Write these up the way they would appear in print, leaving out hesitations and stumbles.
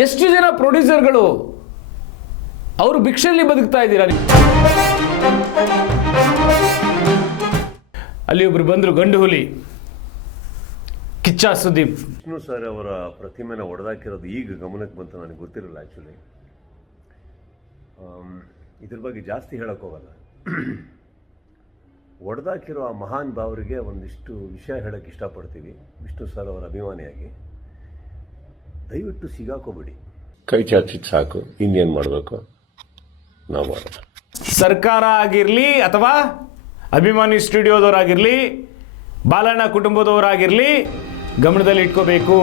ಎಷ್ಟು ಜನ ಪ್ರೊಡ್ಯೂಸರ್ಗಳು ಅವರು ಭಿಕ್ಷೆಯಲ್ಲಿ ಬದುಕ್ತಾ ಇದ್ದೀರಾ? ಅಲ್ಲಿ ಒಬ್ರು ಬಂದರು, ಗಂಡು ಹುಲಿ ಕಿಚ್ಚ ಸುದೀಪ್. ವಿಷ್ಣು ಸರ್ ಅವರ ಪ್ರತಿಮೆನ ಒಡೆದಾಕಿರೋದು ಈಗ ಗಮನಕ್ಕೆ ಬಂತು, ನನಗೆ ಗೊತ್ತಿರಲಿಲ್ಲ ಆ್ಯಕ್ಚುಲಿ. ಇದ್ರ ಬಗ್ಗೆ ಜಾಸ್ತಿ ಹೇಳಕ್ಕೆ ಹೋಗಲ್ಲ. ಒಡೆದಾಕಿರೋ ಆ ಮಹಾನ್ ಭಾವರಿಗೆ ಒಂದಿಷ್ಟು ವಿಷಯ ಹೇಳೋಕ್ಕೆ ಇಷ್ಟಪಡ್ತೀವಿ. ವಿಷ್ಣು ಸರ್ ಅವರ ಅಭಿಮಾನಿಯಾಗಿ ದಯವಿಟ್ಟು ಸಿಗಾಕೋಬೇಡಿ. ಕೈ ಚಾಚಿದ್ ಸಾಕು, ಇನ್ನೇನು ಮಾಡಬೇಕು ನಾವು ಮಾಡೋಣ. ಸರ್ಕಾರ ಆಗಿರಲಿ ಅಥವಾ ಅಭಿಮಾನಿ ಸ್ಟುಡಿಯೋದವರಾಗಿರಲಿ, ಬಾಲಣ್ಣ ಕುಟುಂಬದವರಾಗಿರಲಿ, ಗಮನದಲ್ಲಿ ಇಟ್ಕೋಬೇಕು.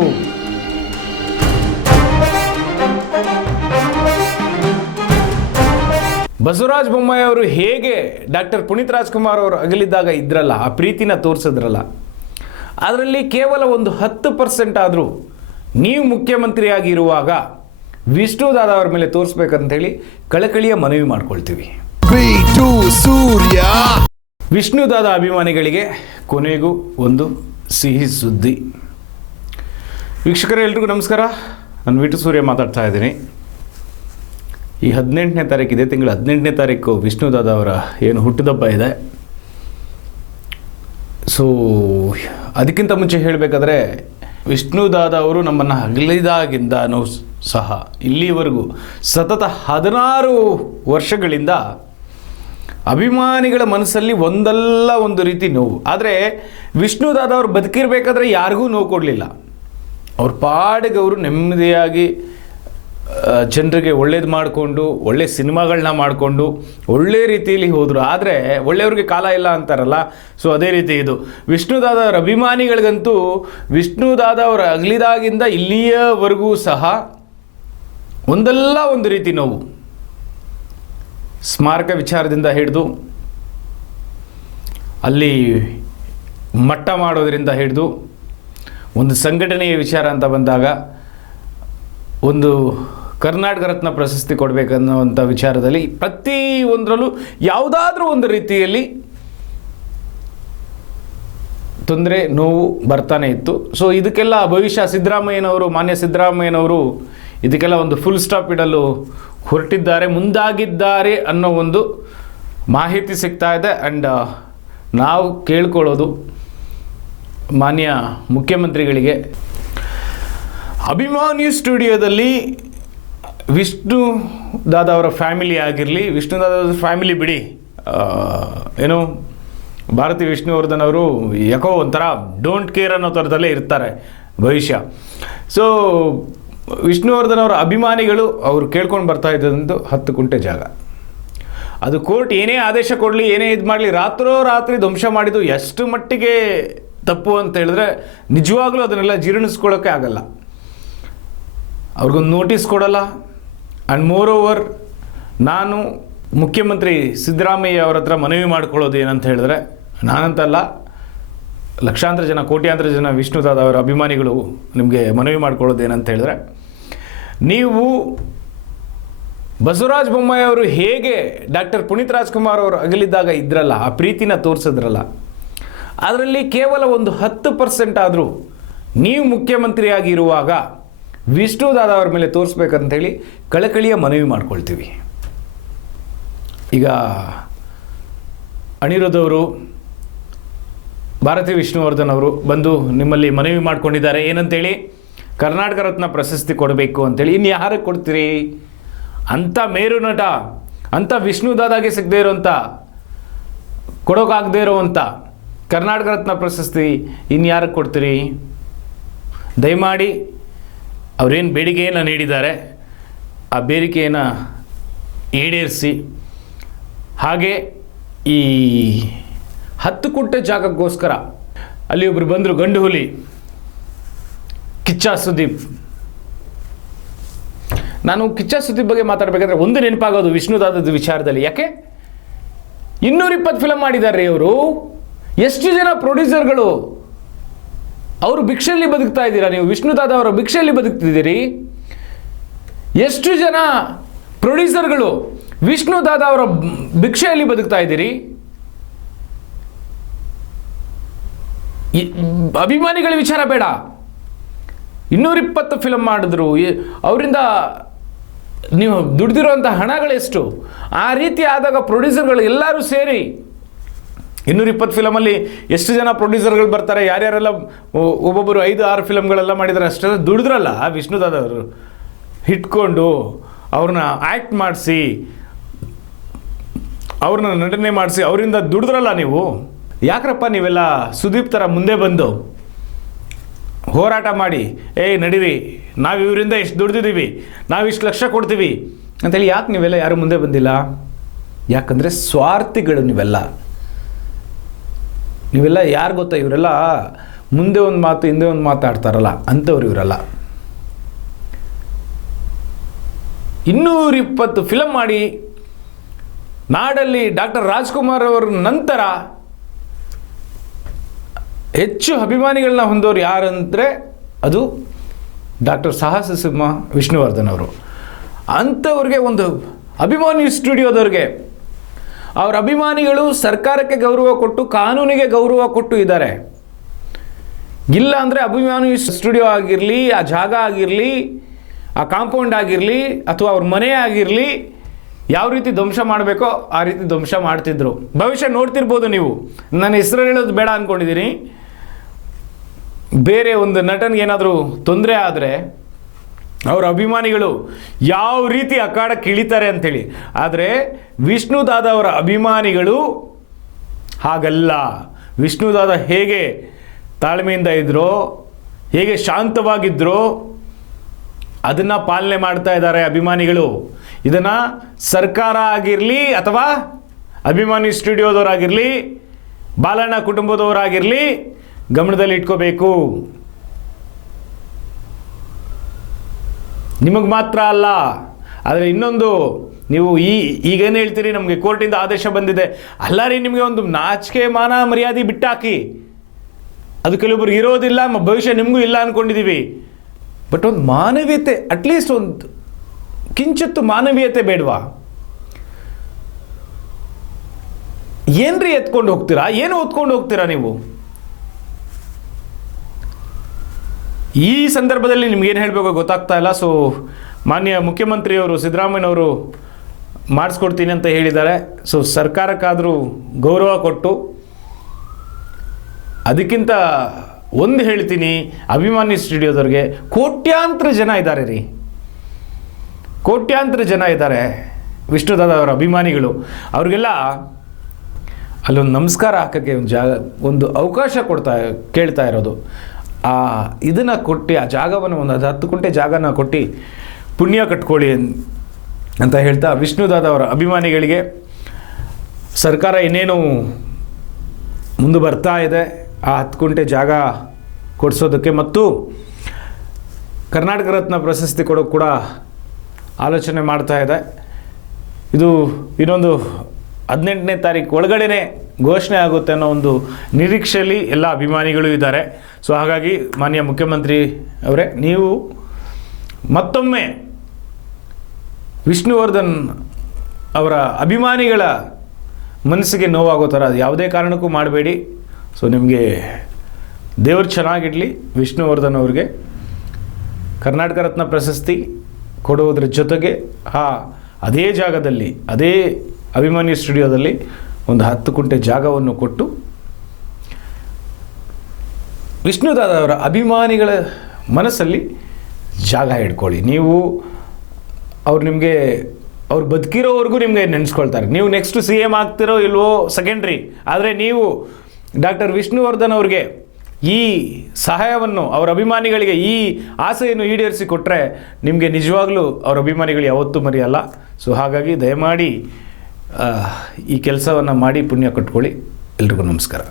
ಬಸವರಾಜ ಬೊಮ್ಮಾಯಿ ಅವರು ಹೇಗೆ ಡಾಕ್ಟರ್ ಪುನೀತ್ ರಾಜ್ಕುಮಾರ್ ಅವರು ಅಗಲಿದ್ದಾಗ ಇದ್ರಲ್ಲ, ಆ ಪ್ರೀತಿನ ತೋರಿಸಿದ್ರಲ್ಲ, ಅದರಲ್ಲಿ ಕೇವಲ ಒಂದು 10% ಆದರೂ ನೀವು ಮುಖ್ಯಮಂತ್ರಿಯಾಗಿರುವಾಗ ವಿಷ್ಣು ದಾದಾ ಅವರ ಮೇಲೆ ತೋರಿಸ್ಬೇಕಂತೇಳಿ ಕಳಕಳಿಯ ಮನವಿ ಮಾಡ್ಕೊಳ್ತೀವಿ. ವಿಷ್ಣು ದಾದಾ ಅಭಿಮಾನಿಗಳಿಗೆ ಕೊನೆಗೂ ಒಂದು ಸಿಹಿ ಸುದ್ದಿ. ವೀಕ್ಷಕರೇ, ಎಲ್ರಿಗೂ ನಮಸ್ಕಾರ. ನಾನು ವಿಟು ಸೂರ್ಯ ಮಾತಾಡ್ತಾ ಇದ್ದೀನಿ. ಈ 18ನೇ ತಾರೀಕು, ಇದೇ ತಿಂಗಳು 18ನೇ ತಾರೀಕು ವಿಷ್ಣು ದಾದಾ ಅವರ ಏನು ಹುಟ್ಟುಹಬ್ಬ ಇದೆ. ಸೊ ಅದಕ್ಕಿಂತ ಮುಂಚೆ ಹೇಳಬೇಕಾದ್ರೆ, ವಿಷ್ಣು ದಾದಾ ಅವರು ನಮ್ಮನ್ನು ಅಗಲಿದಾಗಿಂದನೂ ಸಹ ಇಲ್ಲಿವರೆಗೂ ಸತತ 16 ವರ್ಷಗಳಿಂದ ಅಭಿಮಾನಿಗಳ ಮನಸ್ಸಲ್ಲಿ ಒಂದಲ್ಲ ಒಂದು ರೀತಿ ನೋವು. ಆದರೆ ವಿಷ್ಣು ದಾದಾ ಅವರು ಬದುಕಿರಬೇಕಾದ್ರೆ ಯಾರಿಗೂ ನೋವು ಕೊಡಲಿಲ್ಲ. ಅವ್ರ ಪಾಡಿಗೆ ಅವರು ನೆಮ್ಮದಿಯಾಗಿ ಜನರಿಗೆ ಒಳ್ಳೇದು ಮಾಡಿಕೊಂಡು, ಒಳ್ಳೆ ಸಿನಿಮಾಗಳನ್ನ ಮಾಡಿಕೊಂಡು, ಒಳ್ಳೆ ರೀತಿಯಲ್ಲಿ ಹೋದರು. ಆದರೆ ಒಳ್ಳೆಯವ್ರಿಗೆ ಕಾಲ ಇಲ್ಲ ಅಂತಾರಲ್ಲ, ಸೊ ಅದೇ ರೀತಿ ಇದು. ವಿಷ್ಣು ದಾದಾ ಅವರ ಅಭಿಮಾನಿಗಳಿಗಂತೂ ವಿಷ್ಣು ದಾದಾ ಅವರ ಅಗಲಿದಾಗಿಂದ ಇಲ್ಲಿಯವರೆಗೂ ಸಹ ಒಂದಲ್ಲ ಒಂದು ರೀತಿ ನೋವು. ಸ್ಮಾರಕ ವಿಚಾರದಿಂದ ಹಿಡಿದು, ಅಲ್ಲಿ ಮಟ್ಟ ಮಾಡೋದರಿಂದ ಹಿಡಿದು, ಒಂದು ಸಂಘಟನೆಯ ವಿಚಾರ ಅಂತ ಬಂದಾಗ ಒಂದು ಕರ್ನಾಟಕ ರತ್ನ ಪ್ರಶಸ್ತಿ ಕೊಡಬೇಕನ್ನುವಂಥ ವಿಚಾರದಲ್ಲಿ ಪ್ರತಿಯೊಂದರಲ್ಲೂ ಯಾವುದಾದ್ರೂ ಒಂದು ರೀತಿಯಲ್ಲಿ ತೊಂದರೆ, ನೋವು ಬರ್ತಾನೆ ಇತ್ತು. ಸೊ ಇದಕ್ಕೆಲ್ಲ ಭವಿಷ್ಯ ಸಿದ್ದರಾಮಯ್ಯನವರು, ಮಾನ್ಯ ಸಿದ್ದರಾಮಯ್ಯನವರು ಇದಕ್ಕೆಲ್ಲ ಒಂದು ಫುಲ್ ಸ್ಟಾಪ್ ಇಡಲು ಹೊರಟಿದ್ದಾರೆ, ಮುಂದಾಗಿದ್ದಾರೆ ಅನ್ನೋ ಒಂದು ಮಾಹಿತಿ ಸಿಗ್ತಾ ಇದೆ. ಆ್ಯಂಡ್ ನಾವು ಕೇಳ್ಕೊಳ್ಳೋದು ಮಾನ್ಯ ಮುಖ್ಯಮಂತ್ರಿಗಳಿಗೆ, ಅಭಿಮಾನಿ ಸ್ಟುಡಿಯೋದಲ್ಲಿ ವಿಷ್ಣು ದಾದಾ ಅವರ ಫ್ಯಾಮಿಲಿ ಆಗಿರಲಿ, ವಿಷ್ಣು ದಾದಾ ಅವರ ಫ್ಯಾಮಿಲಿ ಬಿಡಿ, ಏನು ಭಾರತಿ ವಿಷ್ಣುವರ್ಧನ್ ಅವರು ಯಾಕೋ ಒಂಥರ ಡೋಂಟ್ ಕೇರ್ ಅನ್ನೋ ಥರದಲ್ಲೇ ಇರ್ತಾರೆ ಭವಿಷ್ಯ. ಸೊ ವಿಷ್ಣುವರ್ಧನ್ ಅವರ ಅಭಿಮಾನಿಗಳು ಅವರು ಕೇಳ್ಕೊಂಡು ಬರ್ತಾ ಇದ್ದದ್ದು 10 ಗುಂಟೆ ಜಾಗ. ಅದು ಕೋರ್ಟ್ ಏನೇ ಆದೇಶ ಕೊಡಲಿ, ಏನೇ ಇದು ಮಾಡಲಿ, ರಾತ್ರಿ ಧ್ವಂಸ ಮಾಡಿದ್ದು ಎಷ್ಟು ಮಟ್ಟಿಗೆ ತಪ್ಪು ಅಂತ ಹೇಳಿದ್ರೆ ನಿಜವಾಗ್ಲೂ ಅದನ್ನೆಲ್ಲ ಜೀರ್ಣಿಸ್ಕೊಳ್ಳೋಕ್ಕೆ ಆಗಲ್ಲ. ಅವ್ರಿಗೊಂದು ನೋಟಿಸ್ ಕೊಡಲ್ಲ. ಆ್ಯಂಡ್ ಮೋರ್ ಓವರ್, ನಾನು ಮುಖ್ಯಮಂತ್ರಿ ಸಿದ್ದರಾಮಯ್ಯ ಅವರ ಹತ್ರ ಮನವಿ ಮಾಡ್ಕೊಳ್ಳೋದು ಏನಂತ ಹೇಳಿದ್ರೆ, ನಾನಂತಲ್ಲ, ಲಕ್ಷಾಂತರ ಜನ, ಕೋಟ್ಯಾಂತರ ಜನ ವಿಷ್ಣು ದಾದಾ ಅವರ ಅಭಿಮಾನಿಗಳು ನಿಮಗೆ ಮನವಿ ಮಾಡ್ಕೊಳ್ಳೋದು ಏನಂತ ಹೇಳಿದ್ರೆ, ನೀವು ಬಸವರಾಜ ಬೊಮ್ಮಾಯಿ ಅವರು ಹೇಗೆ ಡಾಕ್ಟರ್ ಪುನೀತ್ ರಾಜ್ಕುಮಾರ್ ಅವರು ಅಗಲಿದ್ದಾಗ ಇದ್ರಲ್ಲ, ಆ ಪ್ರೀತಿನ ತೋರಿಸಿದ್ರಲ್ಲ, ಅದರಲ್ಲಿ ಕೇವಲ ಒಂದು 10% ಆದರೂ ನೀವು ಮುಖ್ಯಮಂತ್ರಿಯಾಗಿರುವಾಗ ವಿಷ್ಣು ದಾದಾ ಅವರ ಮೇಲೆ ತೋರಿಸ್ಬೇಕಂತೇಳಿ ಕಳಕಳಿಯ ಮನವಿ ಮಾಡ್ಕೊಳ್ತೀವಿ. ಈಗ ಅನಿರುದ್ಧ್ ಅವರು, ಭಾರತಿ ವಿಷ್ಣುವರ್ಧನ್ ಅವರು ಬಂದು ನಿಮ್ಮಲ್ಲಿ ಮನವಿ ಮಾಡ್ಕೊಂಡಿದ್ದಾರೆ. ಏನಂತೇಳಿ? ಕರ್ನಾಟಕ ರತ್ನ ಪ್ರಶಸ್ತಿ ಕೊಡಬೇಕು ಅಂತೇಳಿ. ಇನ್ನು ಯಾರಿಗೆ ಕೊಡ್ತೀರಿ? ಅಂಥ ಮೇರು ನಟ, ಅಂಥ ವಿಷ್ಣು ದಾದಾಗೆ ಸಿಗದೇ ಇರೋಂಥ, ಕೊಡೋಕ್ಕಾಗದೇ ಇರೋವಂಥ ಕರ್ನಾಟಕ ರತ್ನ ಪ್ರಶಸ್ತಿ ಇನ್ಯಾರಿಗೆ ಕೊಡ್ತೀರಿ? ದಯಮಾಡಿ ಅವರೇನು ಬೇಡಿಕೆಯನ್ನು ನೀಡಿದ್ದಾರೆ ಆ ಬೇಡಿಕೆಯನ್ನು ಈಡೇರಿಸಿ. ಹಾಗೆ ಈ 10 ಗುಂಟೆ ಜಾಗಕ್ಕೋಸ್ಕರ ಅಲ್ಲಿ ಒಬ್ಬರು ಬಂದರು, ಗಂಡು ಹುಲಿ ಕಿಚ್ಚ ಸುದೀಪ್. ನಾನು ಕಿಚ್ಚ ಸುದೀಪ್ ಬಗ್ಗೆ ಮಾತಾಡಬೇಕಾದ್ರೆ ಒಂದು ನೆನಪಾಗೋದು ವಿಷ್ಣು ದಾದಾದ ವಿಚಾರದಲ್ಲಿ. ಯಾಕೆ 220 ಫಿಲಮ್ ಮಾಡಿದ್ದಾರೆ ಅವರು. ಎಷ್ಟು ಜನ ಪ್ರೊಡ್ಯೂಸರ್ಗಳು ಅವರು ಭಿಕ್ಷೆಯಲ್ಲಿ ಬದುಕ್ತಾ ಇದ್ದೀರಾ? ನೀವು ವಿಷ್ಣು ದಾದಾ ಅವರ ಭಿಕ್ಷೆಯಲ್ಲಿ ಬದುಕ್ತಿದ್ದೀರಿ. ಎಷ್ಟು ಜನ ಪ್ರೊಡ್ಯೂಸರ್ಗಳು ವಿಷ್ಣು ದಾದಾ ಅವರ ಭಿಕ್ಷೆಯಲ್ಲಿ ಬದುಕ್ತಾ ಇದ್ದೀರಿ? ಅಭಿಮಾನಿಗಳ ವಿಚಾರ ಬೇಡ, 220 ಫಿಲಮ್ ಮಾಡಿದ್ರು, ಅವರಿಂದ ನೀವು ದುಡ್ದಿರೋಂಥ ಹಣಗಳೆಷ್ಟು? ಆ ರೀತಿ ಆದಾಗ ಪ್ರೊಡ್ಯೂಸರ್ಗಳು ಎಲ್ಲರೂ ಸೇರಿ 220 ಫಿಲಮಲ್ಲಿ ಎಷ್ಟು ಜನ ಪ್ರೊಡ್ಯೂಸರ್ಗಳು ಬರ್ತಾರೆ, ಯಾರ್ಯಾರೆಲ್ಲ ಒಬ್ಬೊಬ್ಬರು 5-6 ಫಿಲಮ್ಗಳೆಲ್ಲ ಮಾಡಿದ್ದಾರೆ, ಅಷ್ಟೆಲ್ಲ ದುಡಿದ್ರಲ್ಲ ವಿಷ್ಣುದಾದ ಅವರು. ಇಟ್ಕೊಂಡು ಅವ್ರನ್ನ ಆ್ಯಕ್ಟ್ ಮಾಡಿಸಿ, ಅವ್ರನ್ನ ನಟನೆ ಮಾಡಿಸಿ, ಅವರಿಂದ ದುಡಿದ್ರಲ್ಲ ನೀವು. ಯಾಕ್ರಪ್ಪ ನೀವೆಲ್ಲ ಸುದೀಪ್ ಥರ ಮುಂದೆ ಬಂದು ಹೋರಾಟ ಮಾಡಿ, ನಡೀರಿ, ನಾವು ಇವರಿಂದ ಎಷ್ಟು ದುಡ್ದಿದ್ದೀವಿ, ನಾವು ಇಷ್ಟು ಲಕ್ಷ ಕೊಡ್ತೀವಿ ಅಂತೇಳಿ ಯಾಕೆ ನೀವೆಲ್ಲ ಯಾರು ಮುಂದೆ ಬಂದಿಲ್ಲ? ಯಾಕಂದರೆ ಸ್ವಾರ್ಥಿಗಳು ನೀವೆಲ್ಲ ಯಾರು ಗೊತ್ತಾ? ಇವರೆಲ್ಲ ಮುಂದೆ ಒಂದು ಮಾತು ಹಿಂದೆ ಒಂದು ಮಾತಾಡ್ತಾರಲ್ಲ ಅಂಥವ್ರು ಇವರಲ್ಲ. 220 ಫಿಲಮ್ ಮಾಡಿ ನಾಡಲ್ಲಿ ಡಾಕ್ಟರ್ ರಾಜ್ಕುಮಾರ್ ಅವರ ನಂತರ ಹೆಚ್ಚು ಅಭಿಮಾನಿಗಳನ್ನ ಹೊಂದೋರು ಯಾರಂದರೆ ಅದು ಡಾಕ್ಟರ್ ಸಾಹಸ ಸಿಂಹ ವಿಷ್ಣುವರ್ಧನ್ ಅವರು. ಅಂಥವ್ರಿಗೆ ಒಂದು ಅಭಿಮಾನಿ ಸ್ಟುಡಿಯೋದವ್ರಿಗೆ ಅವರ ಅಭಿಮಾನಿಗಳು ಸರ್ಕಾರಕ್ಕೆ ಗೌರವ ಕೊಟ್ಟು, ಕಾನೂನಿಗೆ ಗೌರವ ಕೊಟ್ಟು ಇದ್ದಾರೆ. ಇಲ್ಲ ಅಂದರೆ ಅಭಿಮಾನಿ ಸ್ಟುಡಿಯೋ ಆಗಿರಲಿ, ಆ ಜಾಗ ಆಗಿರಲಿ, ಆ ಕಾಂಪೌಂಡ್ ಆಗಿರಲಿ, ಅಥವಾ ಅವ್ರ ಮನೆ ಆಗಿರಲಿ, ಯಾವ ರೀತಿ ಧ್ವಂಸ ಮಾಡಬೇಕೋ ಆ ರೀತಿ ಧ್ವಂಸ ಮಾಡ್ತಿದ್ರು. ಭವಿಷ್ಯ ನೋಡ್ತಿರ್ಬೋದು ನೀವು. ನಾನು ಹೆಸರು ಹೇಳೋದು ಬೇಡ ಅಂದ್ಕೊಂಡಿದ್ದೀನಿ. ಬೇರೆ ಒಂದು ನಟನಿಗೆ ಏನಾದರೂ ತೊಂದರೆ ಆದರೆ ಅವರ ಅಭಿಮಾನಿಗಳು ಯಾವ ರೀತಿ ಅಖಾಡಕ್ಕೆ ಇಳಿತಾರೆ ಅಂಥೇಳಿ. ಆದರೆ ವಿಷ್ಣುದಾದ ಅವರ ಅಭಿಮಾನಿಗಳು ಹಾಗಲ್ಲ. ವಿಷ್ಣುದಾದ ಹೇಗೆ ತಾಳ್ಮೆಯಿಂದ ಇದ್ರೋ, ಹೇಗೆ ಶಾಂತವಾಗಿದ್ರೋ ಅದನ್ನು ಪಾಲನೆ ಮಾಡ್ತಾ ಇದ್ದಾರೆ ಅಭಿಮಾನಿಗಳು. ಇದನ್ನು ಸರ್ಕಾರ ಆಗಿರಲಿ ಅಥವಾ ಅಭಿಮಾನಿ ಸ್ಟುಡಿಯೋದವರಾಗಿರಲಿ, ಬಾಲಣ್ಣ ಕುಟುಂಬದವರಾಗಿರಲಿ ಗಮನದಲ್ಲಿ ಇಟ್ಕೋಬೇಕು. ನಿಮಗೆ ಮಾತ್ರ ಅಲ್ಲ. ಆದರೆ ಇನ್ನೊಂದು, ನೀವು ಈಗೇನು ಹೇಳ್ತೀರಿ, ನಮಗೆ ಕೋರ್ಟಿಂದ ಆದೇಶ ಬಂದಿದೆ. ಅಲ್ಲ ರೀ, ನಿಮಗೆ ಒಂದು ನಾಚಿಕೆ ಮಾನ ಮರ್ಯಾದೆ ಬಿಟ್ಟಾಕಿ. ಅದು ಕೆಲವೊಬ್ರು ಇರೋದಿಲ್ಲ, ಭವಿಷ್ಯ ನಿಮಗೂ ಇಲ್ಲ ಅಂದ್ಕೊಂಡಿದ್ದೀವಿ. ಬಟ್ ಒಂದು ಮಾನವೀಯತೆ, ಅಟ್ಲೀಸ್ಟ್ ಒಂದು ಕಿಂಚಿತ್ತು ಮಾನವೀಯತೆ ಬೇಡವಾ? ಏನ್ರಿ ಎತ್ಕೊಂಡು ಹೋಗ್ತೀರಾ? ಏನು ಹೊತ್ಕೊಂಡು ಹೋಗ್ತೀರಾ ನೀವು? ಈ ಸಂದರ್ಭದಲ್ಲಿ ನಿಮ್ಗೇನು ಹೇಳಬೇಕು ಗೊತ್ತಾಗ್ತಾ ಇಲ್ಲ. ಸೊ ಮಾನ್ಯ ಮುಖ್ಯಮಂತ್ರಿಯವರು ಸಿದ್ದರಾಮಯ್ಯನವರು ಮಾಡಿಸ್ಕೊಡ್ತೀನಿ ಅಂತ ಹೇಳಿದ್ದಾರೆ. ಸೊ ಸರ್ಕಾರಕ್ಕಾದರೂ ಗೌರವ ಕೊಟ್ಟು, ಅದಕ್ಕಿಂತ ಒಂದು ಹೇಳ್ತೀನಿ, ಅಭಿಮಾನಿ ಸ್ಟುಡಿಯೋದವ್ರಿಗೆ ಕೋಟ್ಯಾಂತರ ಜನ ಇದ್ದಾರೆ ರೀ, ಕೋಟ್ಯಾಂತರ ಜನ ಇದ್ದಾರೆ ವಿಷ್ಣುದಾದ ಅವರ ಅಭಿಮಾನಿಗಳು. ಅವ್ರಿಗೆಲ್ಲ ಅಲ್ಲೊಂದು ನಮಸ್ಕಾರ ಹಾಕೋಕ್ಕೆ ಒಂದು ಅವಕಾಶ ಕೇಳ್ತಾ ಇರೋದು. ಇದನ್ನು ಕೊಟ್ಟು, ಆ ಜಾಗವನ್ನು ಒಂದು 10 ಗುಂಟೆ ಜಾಗನ ಕೊಟ್ಟು ಪುಣ್ಯ ಕಟ್ಕೊಳ್ಳಿ ಅಂತ ಹೇಳ್ತಾ, ವಿಷ್ಣುದಾದ ಅವರ ಅಭಿಮಾನಿಗಳಿಗೆ ಸರ್ಕಾರ ಇನ್ನೇನು ಮುಂದೆ ಬರ್ತಾ ಇದೆ ಆ 10 ಗುಂಟೆ ಜಾಗ ಕೊಡಿಸೋದಕ್ಕೆ, ಮತ್ತು ಕರ್ನಾಟಕ ರತ್ನ ಪ್ರಶಸ್ತಿ ಕೊಡೋಕ್ಕೆ ಕೂಡ ಆಲೋಚನೆ ಮಾಡ್ತಾ ಇದೆ. ಇದು ಇನ್ನೊಂದು 18ನೇ ತಾರೀಕು ಒಳಗಡೆ ಘೋಷಣೆ ಆಗುತ್ತೆ ಅನ್ನೋ ಒಂದು ನಿರೀಕ್ಷೆಯಲ್ಲಿ ಎಲ್ಲ ಅಭಿಮಾನಿಗಳು ಇದ್ದಾರೆ. ಸೊ ಹಾಗಾಗಿ ಮಾನ್ಯ ಮುಖ್ಯಮಂತ್ರಿ ಅವರೇ, ನೀವು ಮತ್ತೊಮ್ಮೆ ವಿಷ್ಣುವರ್ಧನ್ ಅವರ ಅಭಿಮಾನಿಗಳ ಮನಸ್ಸಿಗೆ ನೋವಾಗೋ ಥರ ಯಾವುದೇ ಕಾರಣಕ್ಕೂ ಮಾಡಬೇಡಿ. ಸೊ ನಿಮಗೆ ದೇವರು ಚೆನ್ನಾಗಿಡಲಿ. ವಿಷ್ಣುವರ್ಧನ್ ಅವ್ರಿಗೆ ಕರ್ನಾಟಕ ರತ್ನ ಪ್ರಶಸ್ತಿ ಕೊಡುವುದರ ಜೊತೆಗೆ ಅದೇ ಜಾಗದಲ್ಲಿ, ಅದೇ ಅಭಿಮಾನಿ ಸ್ಟುಡಿಯೋದಲ್ಲಿ ಒಂದು 10 ಗುಂಟೆ ಜಾಗವನ್ನು ಕೊಟ್ಟು ವಿಷ್ಣುದಾದ ಅವರ ಅಭಿಮಾನಿಗಳ ಮನಸ್ಸಲ್ಲಿ ಜಾಗ ಇಟ್ಕೊಳ್ಳಿ. ನೀವು ಅವ್ರು ಬದುಕಿರೋವರೆಗೂ ನಿಮಗೆ ನೆನೆಸ್ಕೊಳ್ತಾರೆ. ನೀವು ನೆಕ್ಸ್ಟ್ CM ಆಗ್ತಿರೋ ಇಲ್ವೋ ಸೆಕೆಂಡ್ರಿ. ಆದರೆ ನೀವು ಡಾಕ್ಟರ್ ವಿಷ್ಣುವರ್ಧನ್ ಅವ್ರಿಗೆ ಈ ಸಹಾಯವನ್ನು, ಅವರ ಅಭಿಮಾನಿಗಳಿಗೆ ಈ ಆಸೆಯನ್ನು ಈಡೇರಿಸಿ ಕೊಟ್ಟರೆ ನಿಮಗೆ ನಿಜವಾಗ್ಲೂ ಅವರ ಅಭಿಮಾನಿಗಳು ಯಾವತ್ತೂ ಮರೆಯಲ್ಲ. ಸೊ ಹಾಗಾಗಿ ದಯಮಾಡಿ ಈ ಕೆಲಸವನ್ನು ಮಾಡಿ ಪುಣ್ಯ ಕಟ್ಕೊಳ್ಳಿ. ಎಲ್ರಿಗೂ ನಮಸ್ಕಾರ.